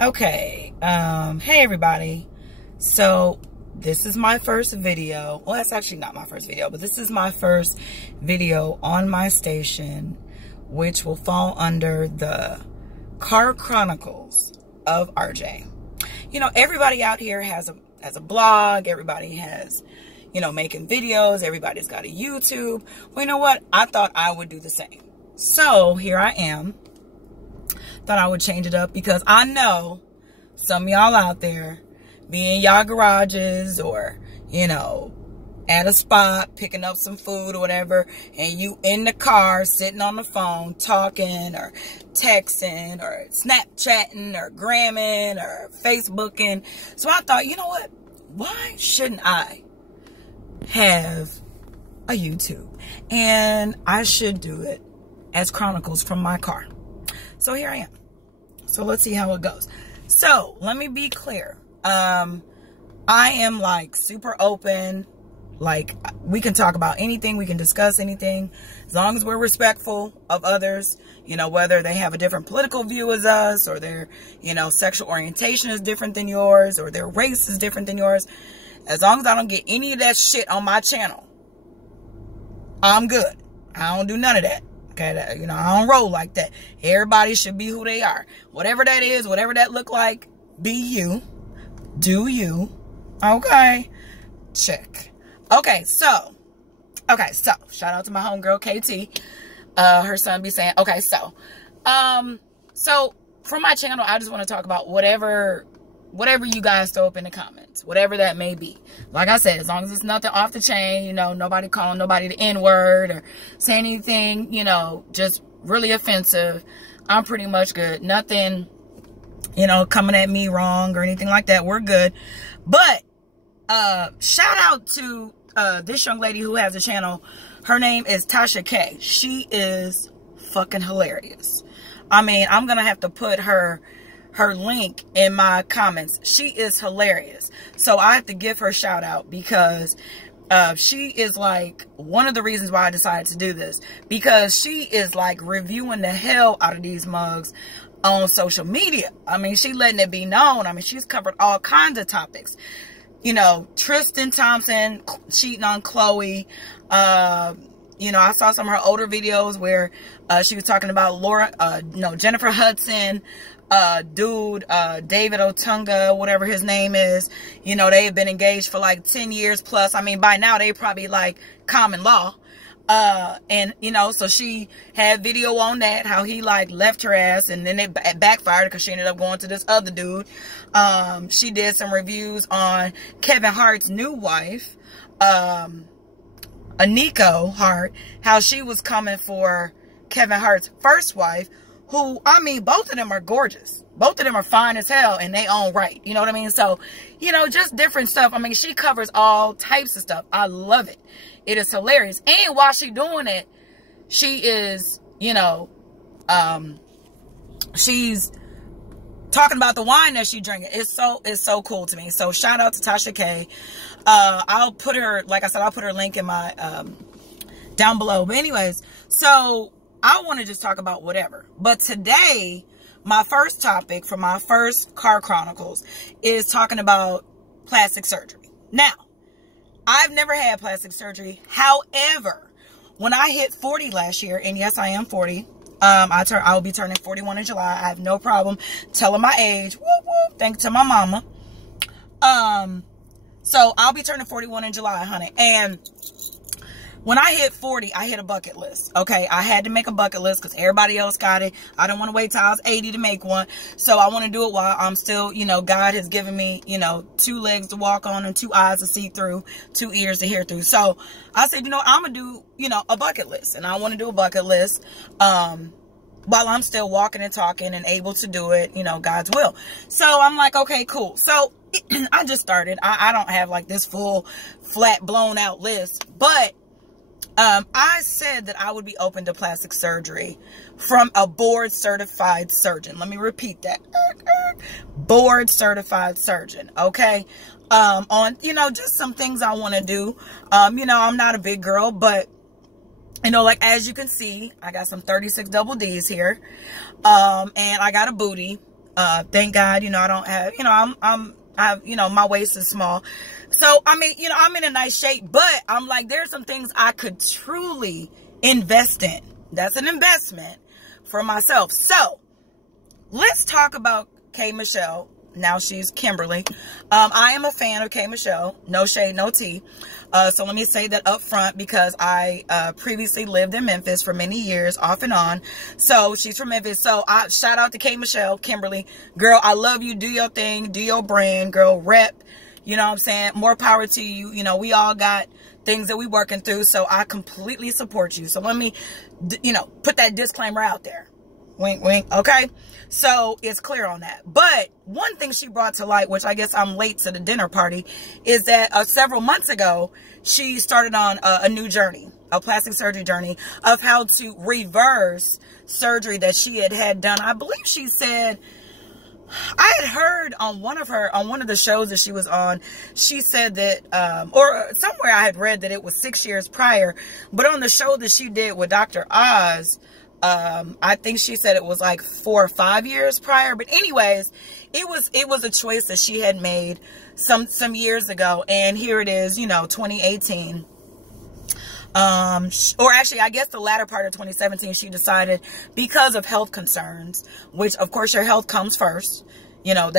Okay, hey everybody. So this is my first video. Well, that's actually not my first video, but this is my first video on my station, which will fall under the Car Chronicles of RJ. You know, everybody out here has a blog, everybody has, making videos, everybody's got a YouTube. Well, you know what? I thought I would do the same. So here I am. Thought I would change it up because I know some of y'all out there be in y'all garages or, at a spot picking up some food or whatever, and you in the car sitting on the phone talking or texting or Snapchatting or gramming or Facebooking. So I thought, you know what? Why shouldn't I have a YouTube? And I should do it as Chronicles from my car. So here I am. So let's see how it goes. So let me be clear. I am like super open. Like we can talk about anything. We can discuss anything as long as we're respectful of others, whether they have a different political view as us or their, sexual orientation is different than yours or their race is different than yours. As long as I don't get any of that shit on my channel, I'm good. I don't do none of that. Okay, I don't roll like that. Everybody should be who they are. Whatever that is, whatever that look like, be you. Do you. Okay. Check. Okay, so shout out to my homegirl KT. Her son be saying, okay, so for my channel, I just want to talk about whatever you guys throw up in the comments, whatever that may be. Like I said, as long as it's nothing off the chain, nobody calling nobody the N-word or saying anything, just really offensive, I'm pretty much good. Nothing, coming at me wrong or anything like that. We're good. But shout out to this young lady who has a channel. Her name is Tasha K. She is fucking hilarious. I mean, I'm going to have to put her link in my comments. She is hilarious. So I have to give her a shout out because she is like one of the reasons why I decided to do this, because she is like reviewing the hell out of these mugs on social media. I mean, she letting it be known. I mean, she's covered all kinds of topics. Tristan Thompson cheating on Chloe. I saw some of her older videos where she was talking about Jennifer Hudson, David Otunga, whatever his name is. They have been engaged for like 10 years plus. I mean, by now they probably like common law. So she had video on that, how he like left her ass and then it backfired because she ended up going to this other dude. She did some reviews on Kevin Hart's new wife, Aniko Hart, how she was coming for Kevin Hart's first wife, who, I mean, both of them are gorgeous. Both of them are fine as hell in their own right. You know what I mean? So, just different stuff. I mean, she covers all types of stuff. I love it. It is hilarious. And while she doing it, she is, she's talking about the wine that she drinking. It's so cool to me. So shout out to Tasha K. I'll put her, like I said, I'll put her link in my, down below. But anyways, so I want to just talk about whatever. But today, my first topic for my first Car Chronicles is talking about plastic surgery. Now, I've never had plastic surgery. However, when I hit 40 last year, and yes, I am 40. I will be turning 41 in July. I have no problem telling my age. Whoop, whoop, thanks to my mama. So I'll be turning 41 in July, honey. And when I hit 40, I hit a bucket list. Okay, I had to make a bucket list because everybody else got it. I don't want to wait till I was 80 to make one. So I want to do it while I'm still, God has given me, 2 legs to walk on and 2 eyes to see through, 2 ears to hear through. So I said, I'm going to do, a bucket list. And I want to do a bucket list while I'm still walking and talking and able to do it, God's will. So I'm like, okay, cool. So I just started. I don't have like this full, flat, blown out list. But I said that I would be open to plastic surgery from a board certified surgeon. Let me repeat that. Board certified surgeon. Okay. On, just some things I want to do. I'm not a big girl, but like as you can see, I got some 36 double D's here. And I got a booty. Thank God, you know, I don't have, you know, you know, my waist is small. So, I mean, you know, I'm in a nice shape, but I'm like, there's some things I could truly invest in. That's an investment for myself. So, let's talk about K. Michelle. Now she's Kimberly. I am a fan of K. Michelle. No shade, no tea. So let me say that up front, because I previously lived in Memphis for many years, off and on. So she's from Memphis. So I shout out to K. Michelle, Kimberly. Girl, I love you. Do your thing. Do your brand. Girl, rep. You know what I'm saying? More power to you. You know, we all got things that we working through. So I completely support you. So let me, you know, put that disclaimer out there. Wink, wink. Okay. So it's clear on that. But one thing she brought to light, which I guess I'm late to the dinner party, is that several months ago, she started on a new journey, a plastic surgery journey of how to reverse surgery that she had done. I believe she said, I had heard on one of the shows that she was on, she said that, or somewhere I had read that it was 6 years prior, but on the show that she did with Dr. Oz, I think she said it was like 4 or 5 years prior. But anyways, it was a choice that she had made some years ago. And here it is, you know, 2018. Or actually, I guess the latter part of 2017, she decided, because of health concerns, which of course your health comes first. You know,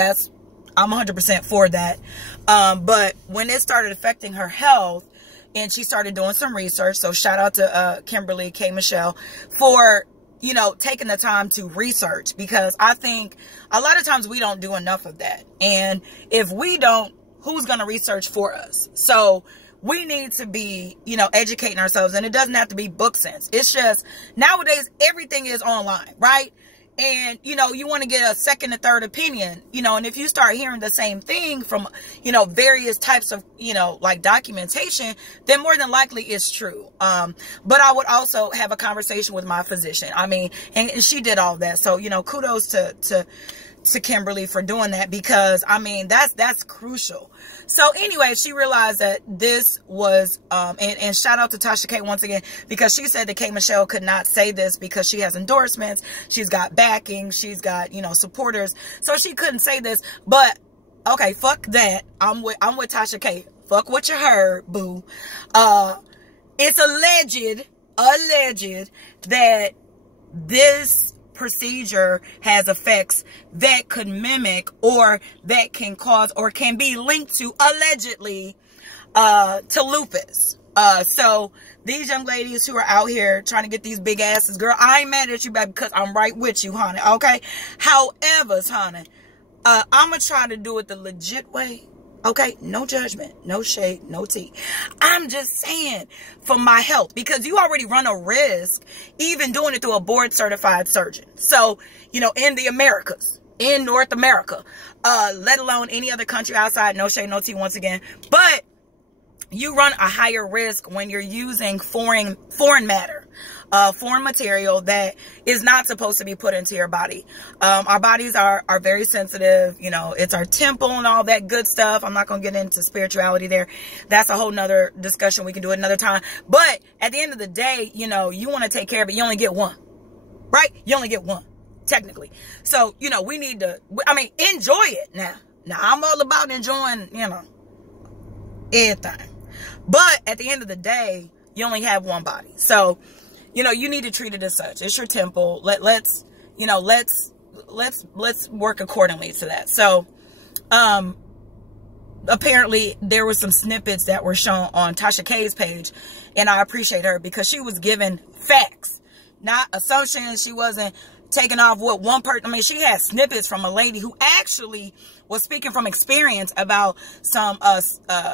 I'm 100% for that. But when it started affecting her health, and she started doing some research. So shout out to Kimberly K. Michelle for, you know, taking the time to research, because I think a lot of times we don't do enough of that. And if we don't, who's going to research for us? So we need to be, you know, educating ourselves. And it doesn't have to be book sense. It's just nowadays everything is online, right? And, you know, you want to get a second or third opinion, you know, and if you start hearing the same thing from, you know, various types of, you know, like documentation, then more than likely it's true. But I would also have a conversation with my physician. I mean, and she did all that. So, you know, kudos to Kimberly for doing that, because I mean, that's crucial. So anyway, she realized that this was, and shout out to Tasha K once again, because she said that K. Michelle could not say this because she has endorsements. She's got backing. She's got, you know, supporters. So she couldn't say this, but okay, fuck that. I'm with Tasha K. Fuck what you heard, boo. It's alleged that this procedure has effects that could mimic, or that can cause, or can be linked to, allegedly, to lupus. So these young ladies who are out here trying to get these big asses, girl, I ain't mad at you, baby, because I'm right with you, honey. Okay. However, honey, I'm gonna try to do it the legit way. Okay, no judgment, no shade, no tea. I'm just saying, for my health, because you already run a risk even doing it through a board certified surgeon. So, you know, in the Americas, in North America, let alone any other country outside, no shade, no tea once again. But you run a higher risk when you're using foreign matter, foreign material that is not supposed to be put into your body. Our bodies are very sensitive. You know, it's our temple and all that good stuff. I'm not going to get into spirituality there. That's a whole nother discussion. We can do it another time. But at the end of the day, you know, you want to take care of it. You only get one, right? You only get one, technically. So, you know, we need to, I mean, enjoy it now. Now, I'm all about enjoying, you know, everything. But at the end of the day, you only have one body. So, you know, you need to treat it as such. It's your temple. Let's work accordingly to that. So, apparently there were some snippets that were shown on Tasha K's page, and I appreciate her because she was given facts, not assumptions. She wasn't taking off what one person, I mean, she had snippets from a lady who actually was speaking from experience about some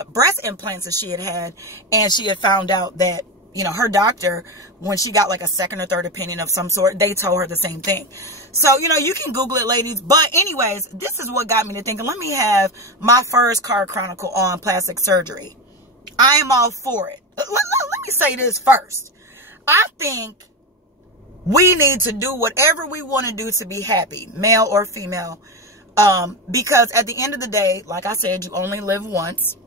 breast implants that she had, and she had found out that, you know, her doctor, when she got like a second or third opinion of some sort, they told her the same thing. So, you know, you can Google it, ladies. But anyways, this is what got me to thinking, let me have my first car chronicle on plastic surgery. I am all for it. Let me say this first. I think we need to do whatever we want to do to be happy, male or female. Because at the end of the day, like I said, you only live once.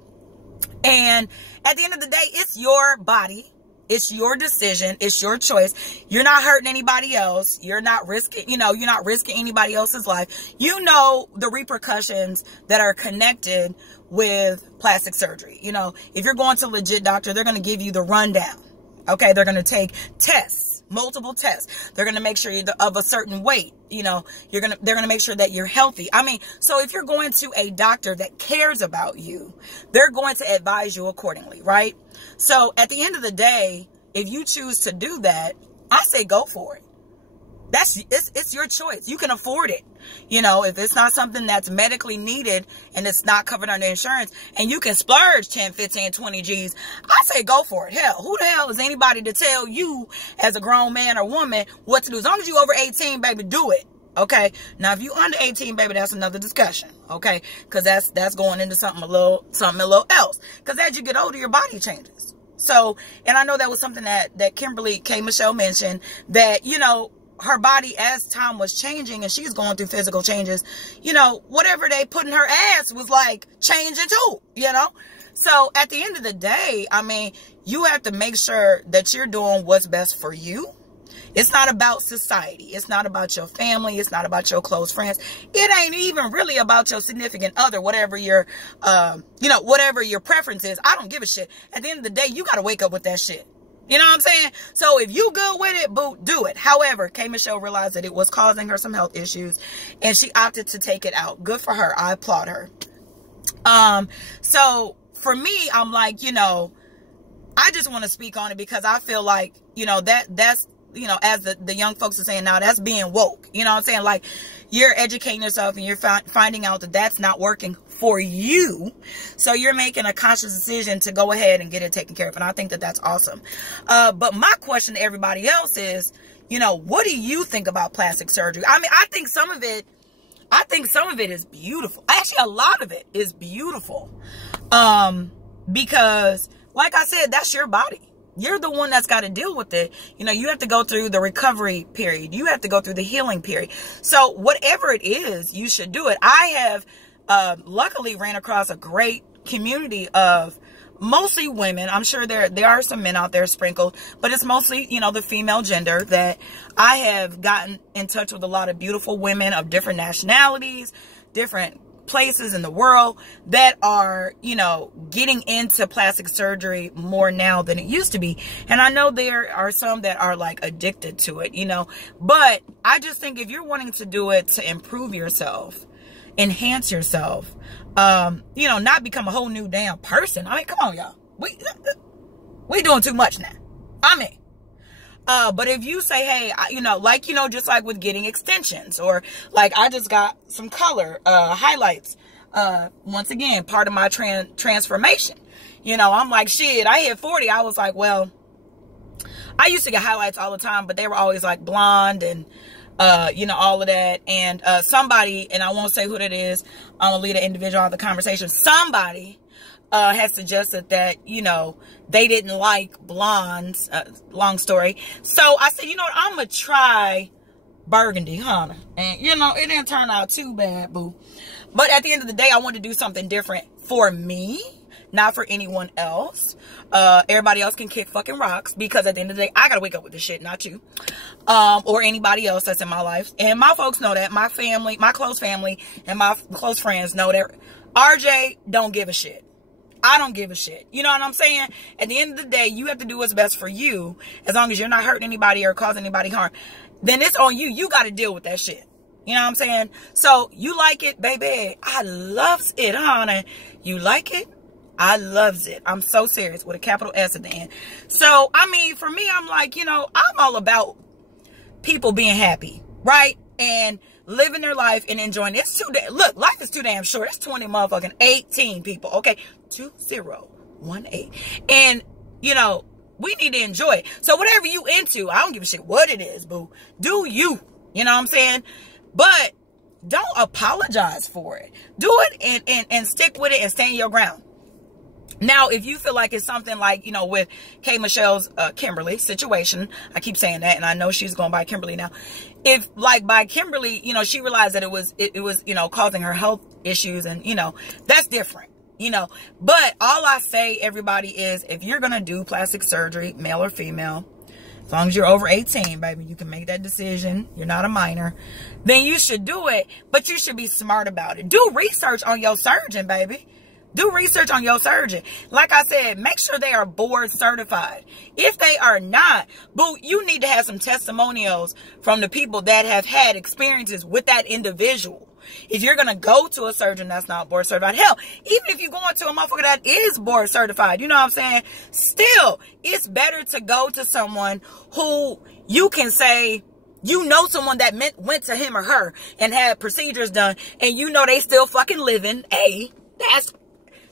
And at the end of the day, it's your body. It's your decision. It's your choice. You're not hurting anybody else. You're not risking, you're not risking anybody else's life. You know the repercussions that are connected with plastic surgery. If you're going to a legit doctor, they're going to give you the rundown. Okay, they're going to take tests, multiple tests. They're going to make sure you're of a certain weight. They're going to make sure that you're healthy. So if you're going to a doctor that cares about you, they're going to advise you accordingly, right? So at the end of the day, if you choose to do that, I say go for it. It's your choice. You can afford it. If it's not something that's medically needed and it's not covered under insurance and you can splurge 10, 15, 20 G's, I say go for it. Hell, who the hell is anybody to tell you as a grown man or woman what to do? As long as you over 18, baby, do it. Okay. Now, if you under 18, baby, that's another discussion. Okay. Cause that's going into something a little else. Cause as you get older, your body changes. So, and I know that was something that Kimberly K. Michelle mentioned, that, her body, as time was changing and she's going through physical changes, whatever they put in her ass was like changing too, So at the end of the day, you have to make sure that you're doing what's best for you. It's not about society. It's not about your family. It's not about your close friends. It ain't even really about your significant other, whatever your, whatever your preference is. I don't give a shit. At the end of the day, you got to wake up with that shit. You know what I'm saying? So if you good with it, boo, do it. However, K. Michelle realized that it was causing her some health issues and she opted to take it out. Good for her. I applaud her. So for me, I'm like, I just want to speak on it because I feel like, that's, as the young folks are saying now, that's being woke. You know what I'm saying? Like, you're educating yourself and you're finding out that that's not working for you. So you're making a conscious decision to go ahead and get it taken care of. And I think that that's awesome. But my question to everybody else is, what do you think about plastic surgery? I think some of it is beautiful. Actually, a lot of it is beautiful. Because like I said, that's your body. You're the one that's got to deal with it. You have to go through the recovery period. You have to go through the healing period. So whatever it is, you should do it. I have luckily ran across a great community of mostly women. I'm sure there are some men out there sprinkled, but it's mostly, the female gender that I have gotten in touch with a lot of beautiful women of different nationalities, different places in the world that are, getting into plastic surgery more now than it used to be. And I know there are some that are like addicted to it, but I just think if you're wanting to do it to improve yourself, enhance yourself, not become a whole new damn person. Come on, y'all. We doing too much now. But if you say, hey, just like with getting extensions, or like I just got some color, highlights, once again, part of my transformation, I'm like, shit, I hit 40. I was like, well, I used to get highlights all the time, but they were always like blonde and, all of that. And, somebody, and I won't say who that is, I'm gonna lead an individual out of the conversation. Somebody, has suggested that, they didn't like blondes, long story. So I said, I'm going to try burgundy, honey. And, it didn't turn out too bad, boo. But at the end of the day, I wanted to do something different for me, not for anyone else. Everybody else can kick fucking rocks, because at the end of the day, I got to wake up with this shit, not you. Or anybody else that's in my life. And my folks know that. My family, my close family, and my close friends know that. RJ don't give a shit. I don't give a shit. You know what I'm saying? At the end of the day, you have to do what's best for you. As long as you're not hurting anybody or causing anybody harm, then it's on you. You got to deal with that shit. You know what I'm saying? So you like it, baby. I loves it, honey. You like it? I loves it. I'm so serious, with a capital S at the end. So, for me, I'm like, I'm all about people being happy, right? And living their life and enjoying it. It's look, life is too damn short. It's 18 people. Okay. 2018. And, we need to enjoy it. So whatever you into, I don't give a shit what it is, boo. Do you. You know what I'm saying? But don't apologize for it. Do it and stick with it and stand your ground. Now, if you feel like it's something like, with K. Michelle's Kimberly situation, I keep saying that, and I know she's going by Kimberly now. If, like, by Kimberly, she realized that it was causing her health issues, and, that's different. you know. But all I say, everybody, is if you're going to do plastic surgery, male or female, as long as you're over 18, baby, you can make that decision. You're not a minor. Then you should do it, but you should be smart about it. Do research on your surgeon, baby. Do research on your surgeon. Like I said, make sure they are board certified. If they are not, boo, you need to have some testimonials from the people that have had experiences with that individual. If you're going to go to a surgeon that's not board certified, hell, even if you're going to a motherfucker that is board certified, you know what I'm saying? Still, it's better to go to someone who you can say, you know, someone that went to him or her and had procedures done, and you know they still fucking living. A,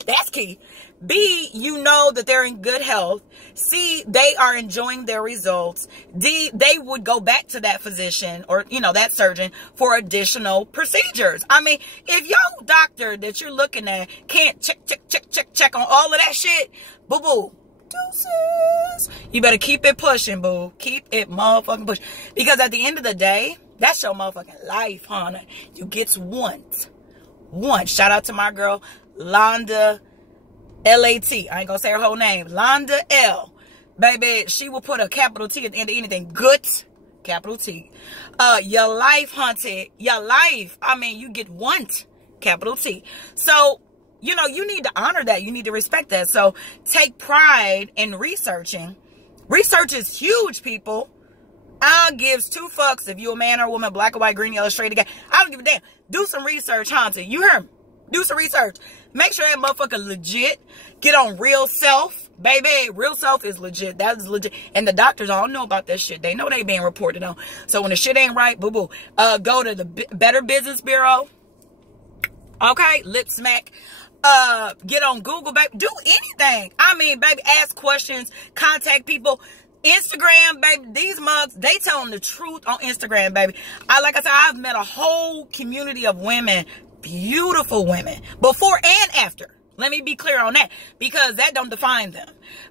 that's key. B, you know that they're in good health. C, they are enjoying their results. D, they would go back to that physician or, you know, that surgeon for additional procedures. I mean, if your doctor that you're looking at can't check on all of that shit, boo-boo, deuces. You better keep it pushing, boo. Keep it motherfucking pushing. Because at the end of the day, that's your motherfucking life, honey. You get once. Shout out to my girl, Londa L-A-T. I ain't gonna say her whole name. Londa L. Baby, she will put a capital T at the end of anything. Good. Capital T. Your life, hunted. Your life. I mean, you get once. Capital T. So, you know, you need to honor that. You need to respect that. So, take pride in researching. Research is huge, people. I gives two fucks if you a man or a woman, black or white, green, yellow, straight, gay. I don't give a damn. Do some research, hunted. You hear me? Do some research. Make sure that motherfucker legit. Get on Real Self. Baby, Real Self is legit. That is legit. And the doctors all know about that shit. They know they being reported on. So when the shit ain't right, boo-boo. Go to the Better Business Bureau. Okay? Lip smack. Get on Google, baby. Do anything. I mean, baby, ask questions. Contact people. Instagram, baby, these mugs, they telling the truth on Instagram, baby. Like I said, I've met a whole community of women, beautiful women, before and after. Let me be clear on that, because that don't define them.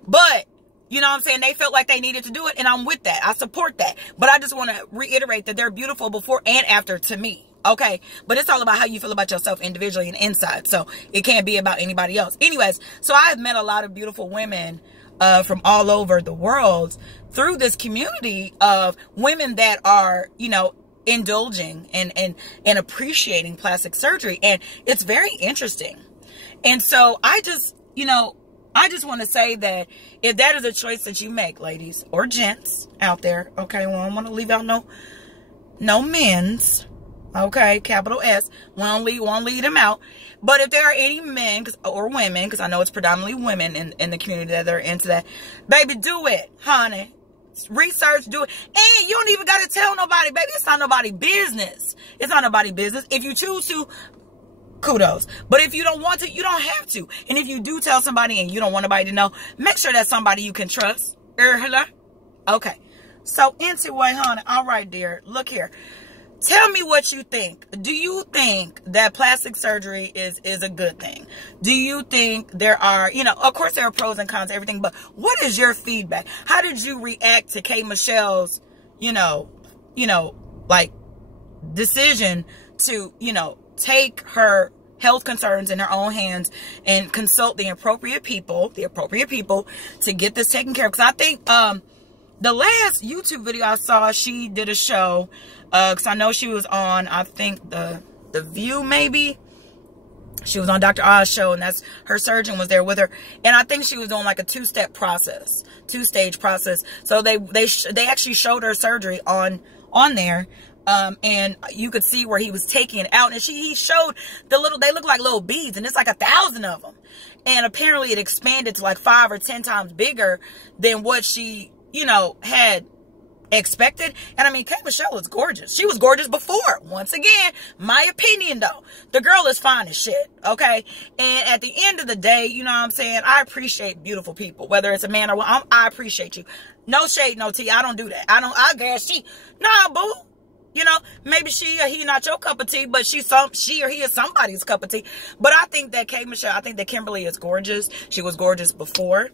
But, you know what I'm saying, they felt like they needed to do it, and I'm with that. I support that. But I just want to reiterate that they're beautiful before and after to me. Okay? But it's all about how you feel about yourself individually and inside. So it can't be about anybody else. Anyways, so I've met a lot of beautiful women from all over the world through this community of women that are, you know, indulging and appreciating plastic surgery. And it's very interesting. And so I just, you know, I just want to say that if that is a choice that you make, ladies or gents out there, okay, well, I don't want to leave out no men's, okay, capital S, won't leave them out. But if there are any men or women, because I know it's predominantly women in the community that are into that, baby, do it, honey. Research, do it. And you don't even got to tell nobody, baby. It's not nobody's business. It's not nobody's business. If you choose to, kudos. But if you don't want to, you don't have to. And if you do tell somebody and you don't want nobody to know, make sure that's somebody you can trust. Hello? Okay. So, anyway, honey. All right, dear. Look here. Tell me what you think. Do you think that plastic surgery is a good thing? Do you think there are, you know, of course there are pros and cons to everything, but what is your feedback? How did you react to K. Michelle's, you know, like decision to, you know, take her health concerns in her own hands and consult the appropriate people to get this taken care of? Because I think, the last YouTube video I saw, she did a show, because I know she was on, I think, The View, maybe. She was on Dr. Oz show, and that's, her surgeon was there with her. And I think she was doing like a two-stage process. So they actually showed her surgery on there. And you could see where he was taking it out. And he showed they look like little beads, and it's like 1,000 of them. And apparently it expanded to like 5 or 10 times bigger than what she, you know, had expected. And I mean, K. Michelle is gorgeous. She was gorgeous before. Once again, my opinion though, the girl is fine as shit. Okay. And at the end of the day, you know what I'm saying? I appreciate beautiful people, whether it's a man or woman. I appreciate you. No shade, no tea. I don't do that. I guess nah, boo. You know, maybe she or he not your cup of tea, but she or he is somebody's cup of tea. But I think that I think that Kimberly is gorgeous. She was gorgeous before.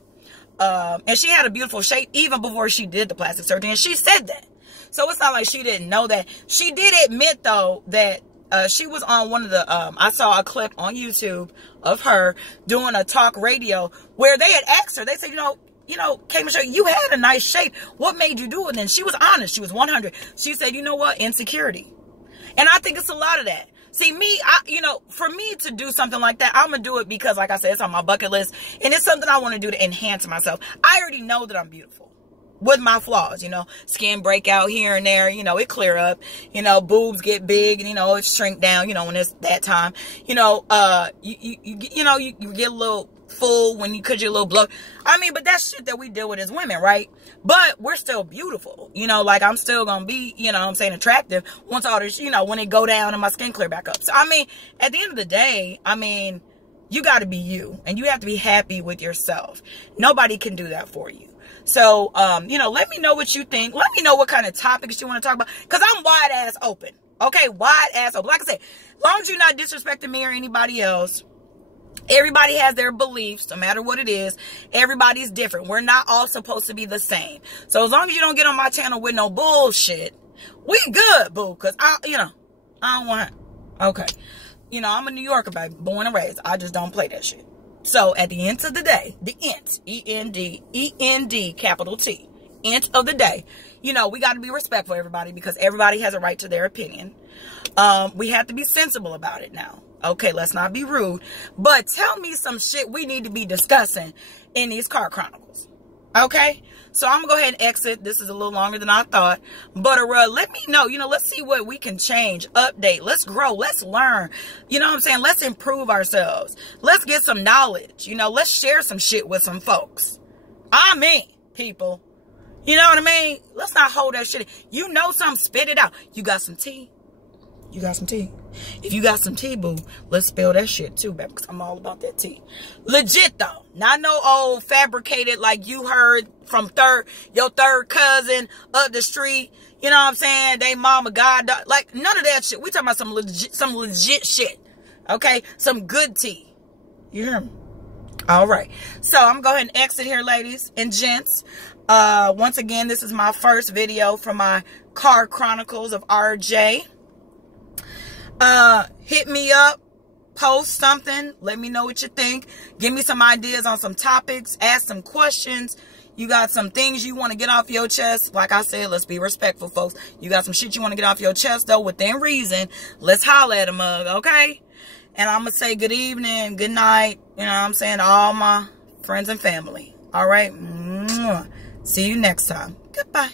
And she had a beautiful shape even before she did the plastic surgery. And she said that. So it's not like she didn't know that. She did admit, though, that she was on one of the, I saw a clip on YouTube of her doing a talk radio where they had asked her, they said, K. Michelle, you had a nice shape. What made you do it? And she was honest. She was 100. She said, you know what? Insecurity. And I think it's a lot of that. See, me, for me to do something like that, I'm going to do it because, like I said, it's on my bucket list. And it's something I want to do to enhance myself. I already know that I'm beautiful. With my flaws, skin break out here and there, it clear up, boobs get big and, it shrink down, when it's that time, you get a little full cause you're a little blow. I mean, but that's shit that we deal with as women, right? But we're still beautiful, like I'm still gonna be, attractive once all this, when it go down and my skin clear back up. So, I mean, at the end of the day, you got to be you and you have to be happy with yourself. Nobody can do that for you. So, let me know what you think. Let me know what kind of topics you want to talk about. Because I'm wide ass open. Okay, wide ass open. Like I said, as long as you're not disrespecting me or anybody else, everybody has their beliefs, no matter what it is. Everybody's different. We're not all supposed to be the same. So as long as you don't get on my channel with no bullshit, we good, boo. Because, I don't want, okay. I'm a New Yorker, baby, born and raised. I just don't play that shit. So, at the end of the day, the ent, E-N-D, capital T, ent of the day, we got to be respectful of everybody because everybody has a right to their opinion. We have to be sensible about it now. Okay, let's not be rude. But tell me some shit we need to be discussing in these car chronicles. Okay? So, I'm going to go ahead and exit. This is a little longer than I thought. But, let me know. Let's see what we can change, update. Let's grow. Let's learn. You know what I'm saying? Let's improve ourselves. Let's get some knowledge. Let's share some shit with some folks. People. You know what I mean? Let's not hold that shit. You know something, spit it out. You got some tea? You got some tea? If you got some tea, boo, let's spill that shit too, baby, because I'm all about that tea. Legit, though. Not no old fabricated like you heard from your third cousin up the street. You know what I'm saying? They mama, god, like none of that shit. We talking about some legit shit. Okay? Some good tea. You hear me? All right. So I'm going to go ahead and exit here, ladies and gents. Once again, this is my first video from my Car Chronicles of RJ. Hit me up, post something, let me know what you think, give me some ideas on some topics, ask some questions. You got some things you want to get off your chest. Like I said, let's be respectful, folks. You got some shit you want to get off your chest, though, within reason. Let's holler at a mug, okay? And I'm going to say good evening, good night, you know what I'm saying, to all my friends and family. All right? See you next time. Goodbye.